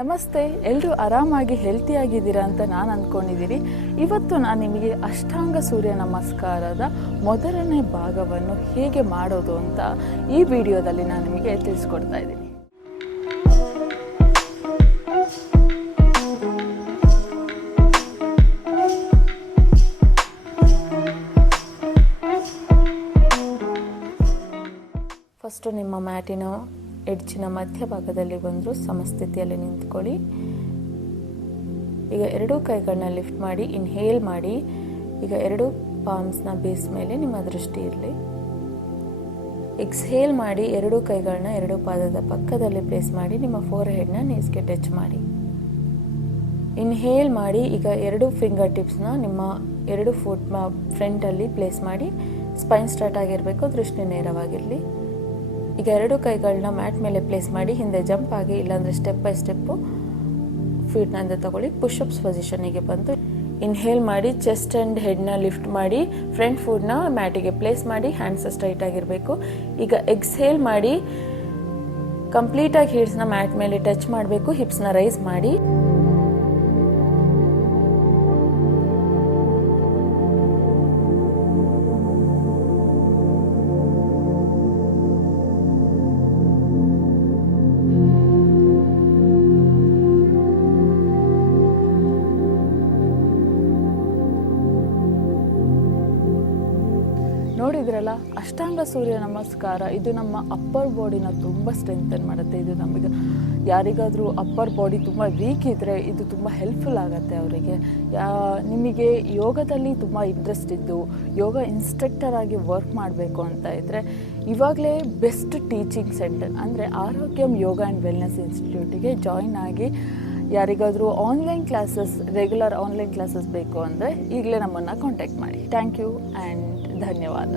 ನಮಸ್ತೆ, ಎಲ್ಲರೂ ಆರಾಮಾಗಿ ಹೆಲ್ತಿಯಾಗಿದ್ದೀರಾ ಅಂತ ನಾನು ಅಂದ್ಕೊಂಡಿದ್ದೀನಿ. ಇವತ್ತು ನಾನು ನಿಮಗೆ ಅಷ್ಟಾಂಗ ಸೂರ್ಯ ನಮಸ್ಕಾರದ ಮೊದಲನೇ ಭಾಗವನ್ನು ಹೇಗೆ ಮಾಡೋದು ಅಂತ ಈ ವಿಡಿಯೋದಲ್ಲಿ ನಾನು ನಿಮಗೆ ತಿಳಿಸ್ಕೊಡ್ತಾ ಇದ್ದೀನಿ. ಫಸ್ಟು ನಿಮ್ಮ ಮ್ಯಾಟಿನ ಎಡ್ಜಿನ ಮಧ್ಯಭಾಗದಲ್ಲಿ ಬಂದು ಸಮಸ್ಥಿತಿಯಲ್ಲಿ ನಿಂತ್ಕೊಳ್ಳಿ. ಈಗ ಎರಡೂ ಕೈಗಳನ್ನ ಲಿಫ್ಟ್ ಮಾಡಿ ಇನ್ಹೇಲ್ ಮಾಡಿ. ಈಗ ಎರಡು ಪಾಮ್ಸ್ನ ಬೇಸ್ ಮೇಲೆ ನಿಮ್ಮ ದೃಷ್ಟಿ ಇರಲಿ. ಎಕ್ಸ್ಹೇಲ್ ಮಾಡಿ ಎರಡೂ ಕೈಗಳನ್ನ ಎರಡು ಪಾದದ ಪಕ್ಕದಲ್ಲಿ ಪ್ಲೇಸ್ ಮಾಡಿ ನಿಮ್ಮ ಫೋರ್ ಹೆಡ್ನ ನೇಸ್ಗೆ ಟಚ್ ಮಾಡಿ. ಇನ್ಹೇಲ್ ಮಾಡಿ ಈಗ ಎರಡು ಫಿಂಗರ್ ಟಿಪ್ಸ್ನ ನಿಮ್ಮ ಎರಡು ಫುಟ್ನ ಫ್ರಂಟಲ್ಲಿ ಪ್ಲೇಸ್ ಮಾಡಿ. ಸ್ಪೈನ್ ಸ್ಟ್ರೈಟ್ ಆಗಿರಬೇಕು, ದೃಷ್ಟಿ ನೇರವಾಗಿರಲಿ. ಈಗ ಎರಡು ಕೈಗಳನ್ನ ಮ್ಯಾಟ್ ಮೇಲೆ ಪ್ಲೇಸ್ ಮಾಡಿ ಹಿಂದೆ ಜಂಪ್ ಆಗಿ, ಇಲ್ಲಾಂದರೆ ಸ್ಟೆಪ್ ಬೈ ಸ್ಟೆಪ್ಪು ಫೀಟ್ನಿಂದ ತಗೊಳ್ಳಿ. ಪುಷಪ್ಸ್ ಪೊಸಿಷನಿಗೆ ಬಂದು ಇನ್ಹೇಲ್ ಮಾಡಿ ಚೆಸ್ಟ್ ಆ್ಯಂಡ್ ಹೆಡ್ನ ಲಿಫ್ಟ್ ಮಾಡಿ ಫ್ರಂಟ್ ಫುಟ್ನ ಮ್ಯಾಟಿಗೆ ಪ್ಲೇಸ್ ಮಾಡಿ. ಹ್ಯಾಂಡ್ಸ್ ಸ್ಟ್ರೈಟ್ ಆಗಿರಬೇಕು. ಈಗ ಎಕ್ಸ್ಹೇಲ್ ಮಾಡಿ ಕಂಪ್ಲೀಟಾಗಿ ಹಿಪ್ಸ್ನ ಮ್ಯಾಟ್ ಮೇಲೆ ಟಚ್ ಮಾಡಬೇಕು. ಹಿಪ್ಸ್ನ ರೈಸ್ ಮಾಡಿ. ನೋಡಿದ್ರಲ್ಲ, ಅಷ್ಟಾಂಗ ಸೂರ್ಯ ನಮಸ್ಕಾರ ಇದು ನಮ್ಮ ಅಪ್ಪರ್ ಬಾಡಿನ ತುಂಬ ಸ್ಟ್ರೆಂಥನ್ ಮಾಡುತ್ತೆ. ಇದು ನಮಗೆ ಯಾರಿಗಾದರೂ ಅಪ್ಪರ್ ಬಾಡಿ ತುಂಬ ವೀಕ್ ಇದ್ದರೆ ಇದು ತುಂಬ ಹೆಲ್ಪ್ಫುಲ್ ಆಗುತ್ತೆ ಅವರಿಗೆ. ನಿಮಗೆ ಯೋಗದಲ್ಲಿ ತುಂಬ ಇಂಟ್ರೆಸ್ಟ್ ಇದ್ದು ಯೋಗ ಇನ್ಸ್ಟ್ರಕ್ಟರ್ ಆಗಿ ವರ್ಕ್ ಮಾಡಬೇಕು ಅಂತ ಇದ್ದರೆ ಇವಾಗಲೇ ಬೆಸ್ಟ್ ಟೀಚಿಂಗ್ ಸೆಂಟರ್ ಅಂದರೆ ಆರೋಗ್ಯಂ ಯೋಗ ಆ್ಯಂಡ್ ವೆಲ್ನೆಸ್ ಇನ್ಸ್ಟಿಟ್ಯೂಟಿಗೆ ಜಾಯಿನ್ ಆಗಿ. ಯಾರಿಗಾದರೂ online classes, regular online classes ಬೇಕು ಅಂದರೆ ಈಗಲೇ ನಮ್ಮನ್ನು ಕಾಂಟ್ಯಾಕ್ಟ್ ಮಾಡಿ. ಥ್ಯಾಂಕ್ ಯು ಆ್ಯಂಡ್ ಧನ್ಯವಾದ.